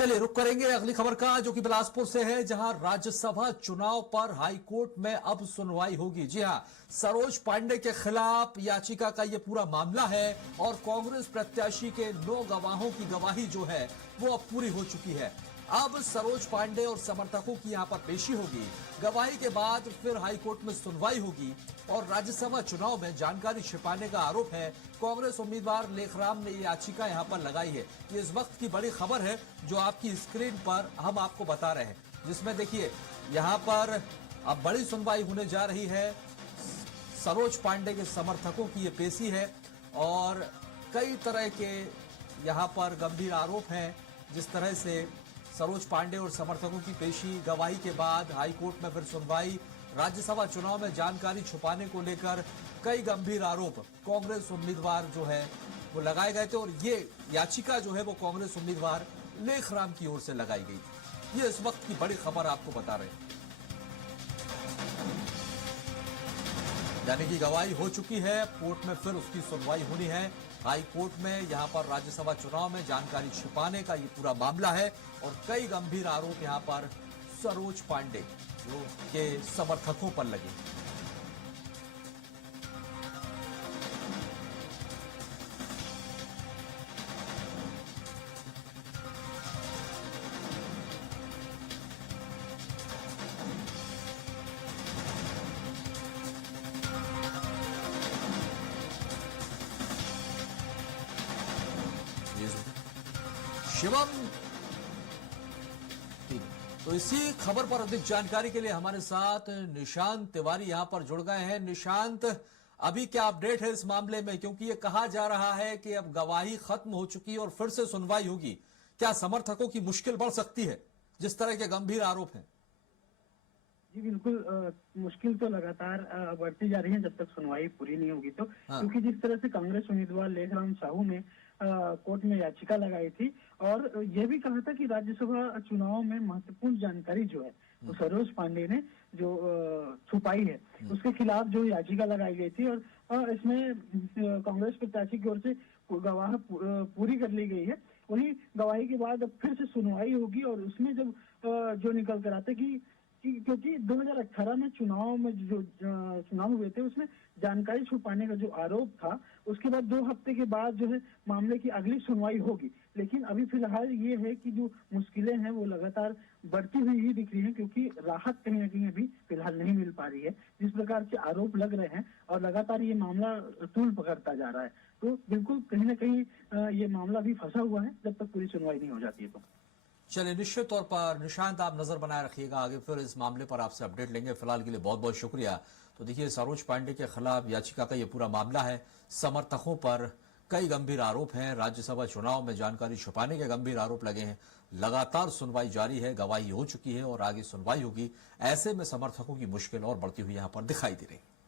चलिए रुक करेंगे अगली खबर का, जो कि बिलासपुर से है, जहां राज्यसभा चुनाव पर हाईकोर्ट में अब सुनवाई होगी। जी हां, सरोज पांडे के खिलाफ याचिका का यह पूरा मामला है और कांग्रेस प्रत्याशी के 9 गवाहों की गवाही जो है वो अब पूरी हो चुकी है। अब सरोज पांडे और समर्थकों की यहां पर पेशी होगी। गवाही के बाद फिर हाईकोर्ट में सुनवाई होगी और राज्यसभा चुनाव में जानकारी छिपाने का आरोप है। कांग्रेस उम्मीदवार लेखराम ने ये याचिका यहां पर लगाई है। ये इस वक्त की बड़ी खबर है जो आपकी स्क्रीन पर हम आपको बता रहे हैं, जिसमें देखिए यहां पर अब बड़ी सुनवाई होने जा रही है। सरोज पांडे के समर्थकों की ये पेशी है और कई तरह के यहां पर गंभीर आरोप हैं। जिस तरह से सरोज पांडे और समर्थकों की पेशी, गवाही के बाद हाईकोर्ट में फिर सुनवाई, राज्यसभा चुनाव में जानकारी छुपाने को लेकर कई गंभीर आरोप कांग्रेस उम्मीदवार जो है वो लगाए गए थे और ये याचिका जो है वो कांग्रेस उम्मीदवार लेखराम की ओर से लगाई गई थी। ये इस वक्त की बड़ी खबर आपको बता रहे हैं। यानी कि गवाही हो चुकी है, कोर्ट में फिर उसकी सुनवाई होनी है। हाई कोर्ट में यहां पर राज्यसभा चुनाव में जानकारी छिपाने का ये पूरा मामला है और कई गंभीर आरोप यहां पर सरोज पांडे के समर्थकों पर लगे। शिवम, तो इसी खबर पर अधिक जानकारी के लिए हमारे साथ निशांत तिवारी यहां पर जुड़ गए हैं। निशांत, अभी क्या अपडेट है इस मामले में, क्योंकि ये कहा जा रहा है कि अब गवाही खत्म हो चुकी है और फिर से सुनवाई होगी। क्या समर्थकों की मुश्किल बढ़ सकती है जिस तरह के गंभीर आरोप हैं? जी बिल्कुल, मुश्किल तो लगातार बढ़ती जा रही है जब तक सुनवाई पूरी नहीं होगी तो। हाँ। क्योंकि जिस तरह से कांग्रेस उम्मीदवार लेखराम साहू ने कोर्ट में याचिका लगाई थी और यह भी कहा था कि राज्यसभा चुनाव में महत्वपूर्ण जानकारी जो है वो सरोज पांडे ने जो छुपाई है उसके खिलाफ जो याचिका लगाई गई थी और इसमें कांग्रेस प्रत्याशी की ओर से गवाह पूरी कर ली गई है। वहीं गवाही के बाद अब फिर से सुनवाई होगी और उसमें जब जो निकल कर आते कि क्योंकि 2018 में चुनाव में जो चुनाव हुए थे उसमें जानकारी छुपाने का जो आरोप था, उसके बाद 2 हफ्ते के बाद जो है मामले की अगली सुनवाई होगी। लेकिन अभी फिलहाल ये है कि जो मुश्किलें हैं वो लगातार बढ़ती हुई ही दिख रही हैं, क्योंकि राहत कहीं ना कहीं अभी फिलहाल नहीं मिल पा रही है। जिस प्रकार के आरोप लग रहे हैं और लगातार ये मामला तूल पकड़ता जा रहा है, तो बिल्कुल कहीं ना कहीं ये मामला भी फंसा हुआ है जब तक पूरी सुनवाई नहीं हो जाती है। तो चलिए, निश्चित तौर पर निशांत आप नजर बनाए रखिएगा, आगे फिर इस मामले पर आपसे अपडेट लेंगे। फिलहाल के लिए बहुत बहुत शुक्रिया। तो देखिए, सरोज पांडे के खिलाफ याचिका का ये पूरा मामला है। समर्थकों पर कई गंभीर आरोप हैं, राज्यसभा चुनाव में जानकारी छुपाने के गंभीर आरोप लगे हैं। लगातार सुनवाई जारी है, गवाही हो चुकी है और आगे सुनवाई होगी। ऐसे में समर्थकों की मुश्किल और बढ़ती हुई यहां पर दिखाई दे रही है।